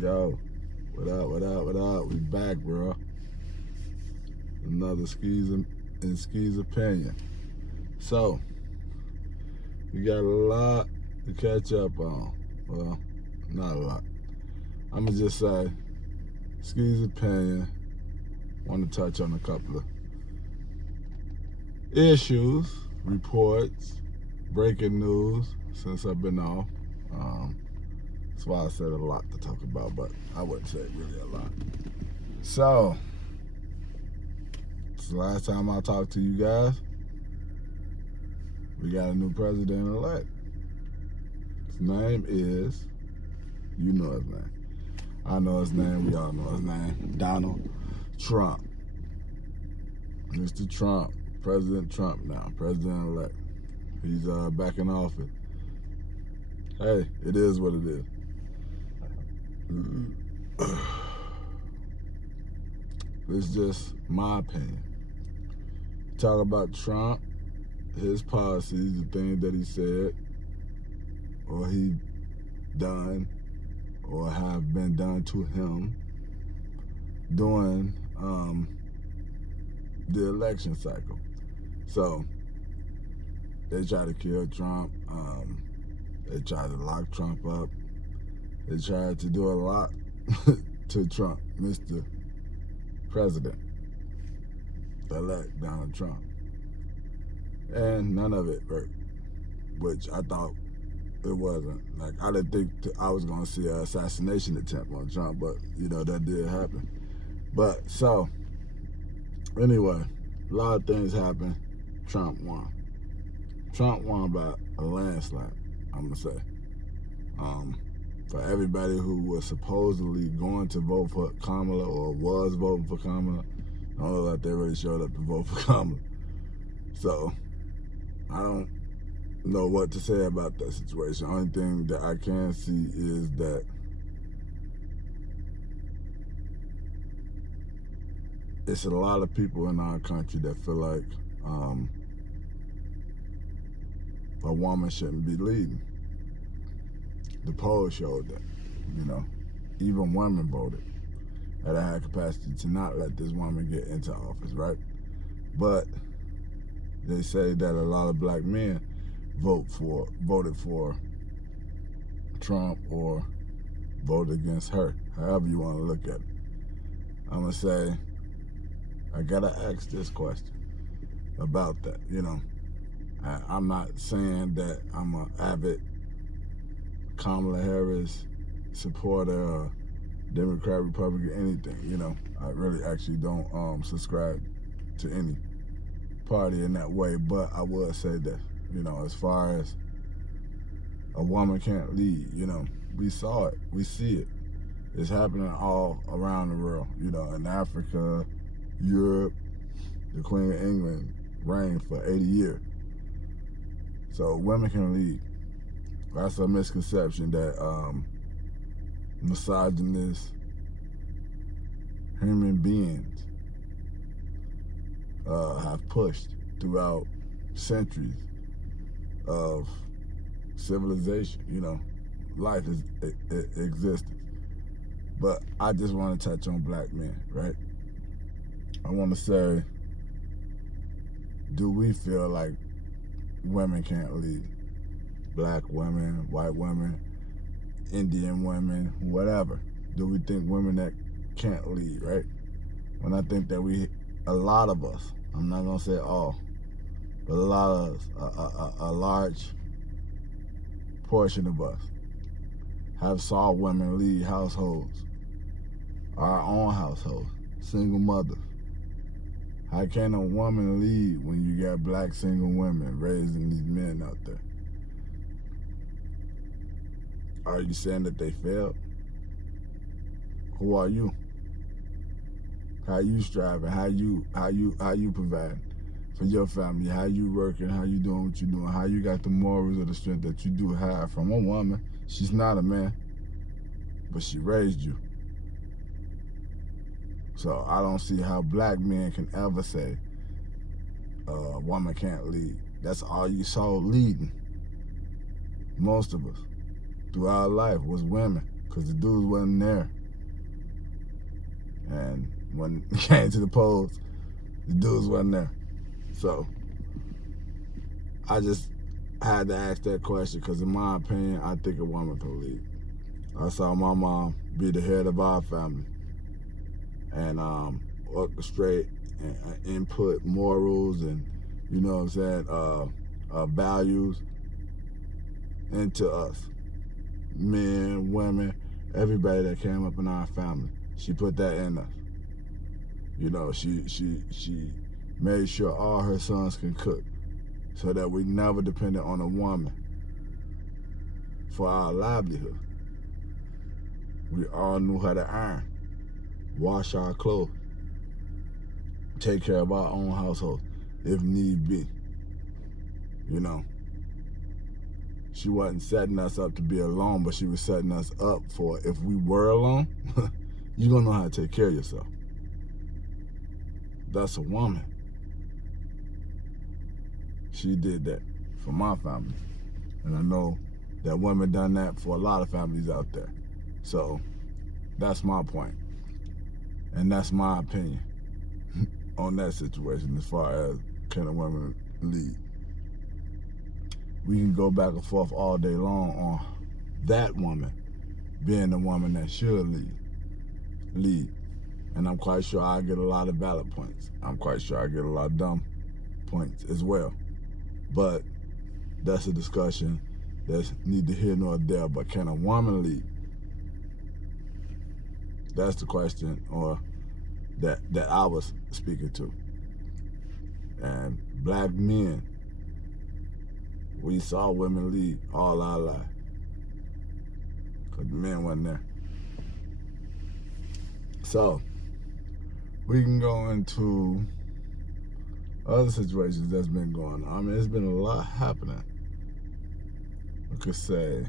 Yo, what up, what up, what up? We back, bro. Another Ski's opinion. So, we got a lot to catch up on. Well, not a lot. I'ma just say, Ski's opinion. Want to touch on a couple of issues, reports, breaking news since I've been off. That's why I said a lot to talk about, but I wouldn't say really a lot. So, it's the last time I talked to you guys. We got a new president-elect. His name is, you know his name. I know his name, we all know his name. Donald Trump. Mr. Trump, President Trump now, president-elect. He's back in office. Hey, it is what it is. It's just my opinion. Talk about Trump, his policies, the things that he said, or he done, or have been done to him during the election cycle. So they tried to kill Trump. They tried to lock Trump up. They tried to do a lot to Trump, Mr. President-elect Donald Trump. And none of it worked, which I thought it wasn't. Like, I didn't think I was going to see an assassination attempt on Trump, but, you know, that did happen. But, so, anyway, a lot of things happened. Trump won. Trump won by a landslide, I'm going to say. For everybody who was supposedly going to vote for Kamala or was voting for Kamala, I don't know that they really showed up to vote for Kamala. So, I don't know what to say about that situation. The only thing that I can see is that it's a lot of people in our country that feel like a woman shouldn't be leading. The polls showed that, you know, even women voted at a high capacity to not let this woman get into office, right? But they say that a lot of black men voted for Trump or voted against her, however you want to look at it. I'm going to say, I got to ask this question about that, you know. I'm not saying that I'm an avid Kamala Harris supporter, Democrat, Republican, anything, you know. I really actually don't subscribe to any party in that way, but I would say that, you know, as far as a woman can't lead, you know, we saw it, we see it. It's happening all around the world, you know, in Africa, Europe. The Queen of England reigned for 80 years. So women can lead. That's a misconception that misogynist human beings have pushed throughout centuries of civilization, you know, life is existence. But I just want to touch on black men, right? I want to say, do we feel like women can't lead? Black women, white women, Indian women, whatever. Do we think women that can't lead, right? When I think that a lot of us, I'm not gonna say all, but a lot of us, a large portion of us have saw women lead households, our own households, single mothers. How can a woman lead when you got black single women raising these men out there? Are you saying that they failed? Who are you? How you striving? How you providing for your family? How you working? How you doing what you doing? How you got the morals or the strength that you do have from a woman? She's not a man, but she raised you. So I don't see how black men can ever say a woman can't lead. That's all you saw leading. Most of us through our life was women because the dudes wasn't there. And when it came to the polls, the dudes wasn't there. So I just had to ask that question because in my opinion, I think a woman can lead. I saw my mom be the head of our family and orchestrate and input morals and, you know what I'm saying, values into us. Men, women, everybody that came up in our family. She put that in us. You know, she made sure all her sons can cook so that we never depended on a woman for our livelihood. We all knew how to iron, wash our clothes, take care of our own household if need be. You know, she wasn't setting us up to be alone, but she was setting us up for if we were alone, you're gonna know how to take care of yourself. That's a woman. She did that for my family. And I know that women done that for a lot of families out there. So that's my point. And that's my opinion on that situation as far as can a woman lead. We can go back and forth all day long on that woman being the woman that should lead. And I'm quite sure I get a lot of valid points. I'm quite sure I get a lot of dumb points as well. But that's a discussion that's neither here nor there. But can a woman lead? That's the question or that I was speaking to. And black men, we saw women lead all our life. Because the men wasn't there. So, we can go into other situations that's been going on. I mean, there's been a lot happening. I could say,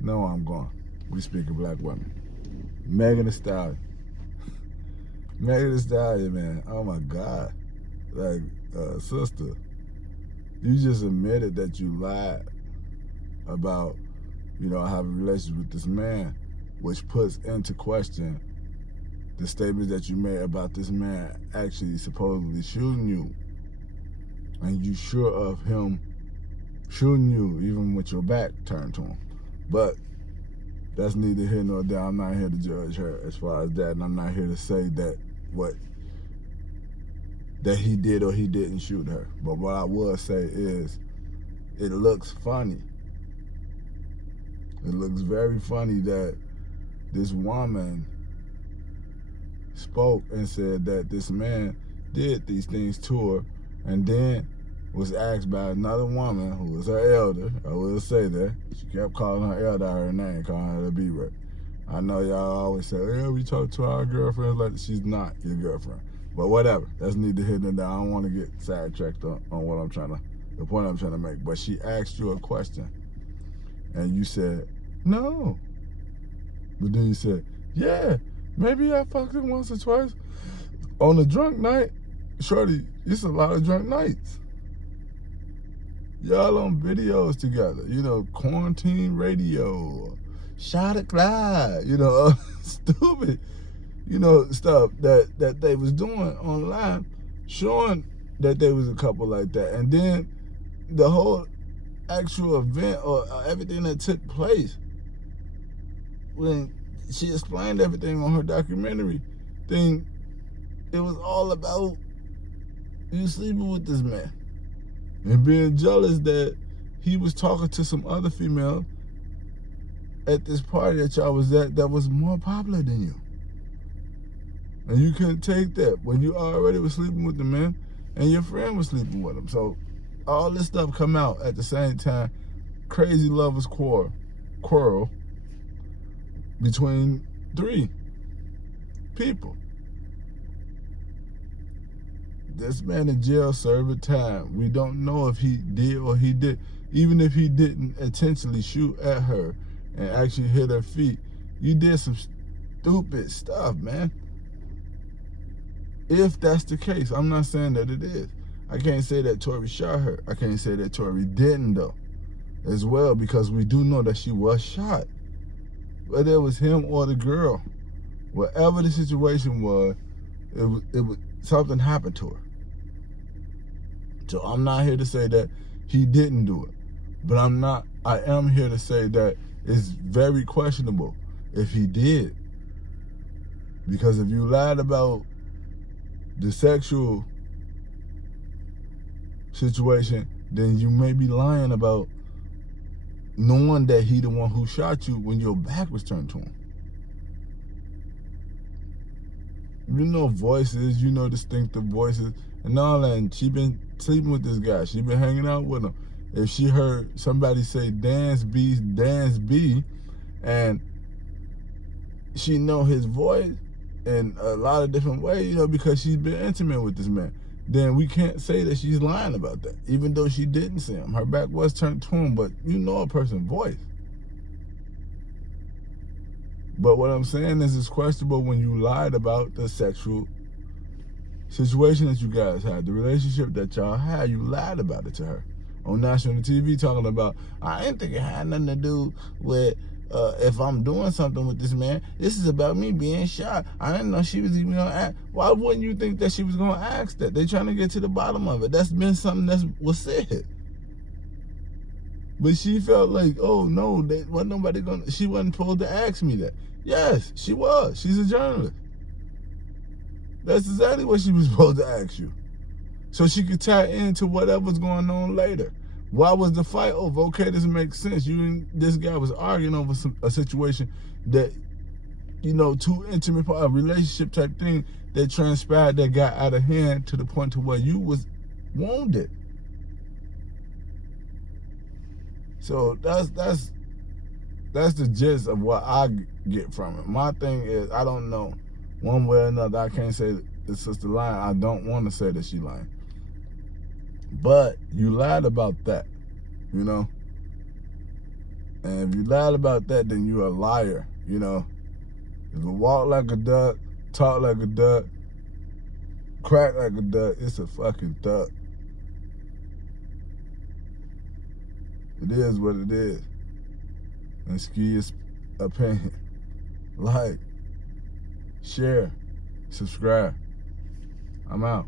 no, I'm gone. We speak of black women. Meg and the Stallion. Meg and the Stallion, man. Oh my God. Like, sister, you just admitted that you lied about, you know, having a relationship with this man, which puts into question the statements that you made about this man actually supposedly shooting you. And you sure of him shooting you even with your back turned to him. But that's neither here nor there. I'm not here to judge her as far as that, and I'm not here to say that he did or he didn't shoot her. But what I will say is, it looks funny. It looks very funny that this woman spoke and said that this man did these things to her, and then was asked by another woman who was her elder. I will say that. She kept calling her elder her name, calling her the B-word. I know y'all always say, yeah, we talk to our girlfriends like she's not your girlfriend. But whatever. That's neither here nor there. I don't want to get sidetracked on what the point I'm trying to make. But she asked you a question, and you said, no. But then you said, yeah, maybe I fucked him once or twice on a drunk night. Shorty, it's a lot of drunk nights. Y'all on videos together, you know, quarantine radio, shot at Clyde, you know, stupid, you know, stuff that they was doing online, showing that there was a couple like that. And then the whole actual event or everything that took place, when she explained everything on her documentary thing, it was all about you sleeping with this man and being jealous that he was talking to some other female at this party that y'all was at that was more popular than you. And you couldn't take that when you already was sleeping with the man and your friend was sleeping with him. So all this stuff come out at the same time. Crazy lovers quarrel between three people. This man in jail serving time. We don't know if he did or he did. Even if he didn't intentionally shoot at her and actually hit her feet, you did some stupid stuff, man. If that's the case, I'm not saying that it is. I can't say that Tory shot her. I can't say that Tory didn't, though, as well, because we do know that she was shot. Whether it was him or the girl, whatever the situation was, it was something happened to her. So I'm not here to say that he didn't do it, but I am here to say that it's very questionable if he did. Because if you lied about the sexual situation, then you may be lying about knowing that he the one who shot you when your back was turned to him. You know voices, you know distinctive voices and all that, and she been sleeping with this guy. She been hanging out with him. If she heard somebody say dance B, and she know his voice in a lot of different ways, because she's been intimate with this man, then we can't say that she's lying about that, even though she didn't see him. Her back was turned to him, but you know a person's voice. But what I'm saying is it's questionable when you lied about the sexual situation that you guys had, the relationship that y'all had. You lied about it to her on national TV, talking about, I didn't think it had nothing to do with if I'm doing something with this man. This is about me being shot. I didn't know she was even gonna ask. Why wouldn't you think that she was gonna ask that? They trying to get to the bottom of it. That's been something that was said. But she felt like, oh no, she wasn't supposed to ask me that. Yes, she was. She's a journalist. That's exactly what she was supposed to ask you, so she could tie into whatever's going on later. Why was the fight over? Okay, this makes sense. You and this guy was arguing over a situation that, too intimate, a relationship type thing that transpired, that got out of hand to the point to where you was wounded. So that's the gist of what I get from it. My thing is, I don't know, one way or another, I can't say the sister lying. I don't want to say that she lying. But you lied about that, And if you lied about that, then you're a liar, If you walk like a duck, talk like a duck, crack like a duck, it's a fucking duck. It is what it is. And Ski's opinion. Like, share, subscribe. I'm out.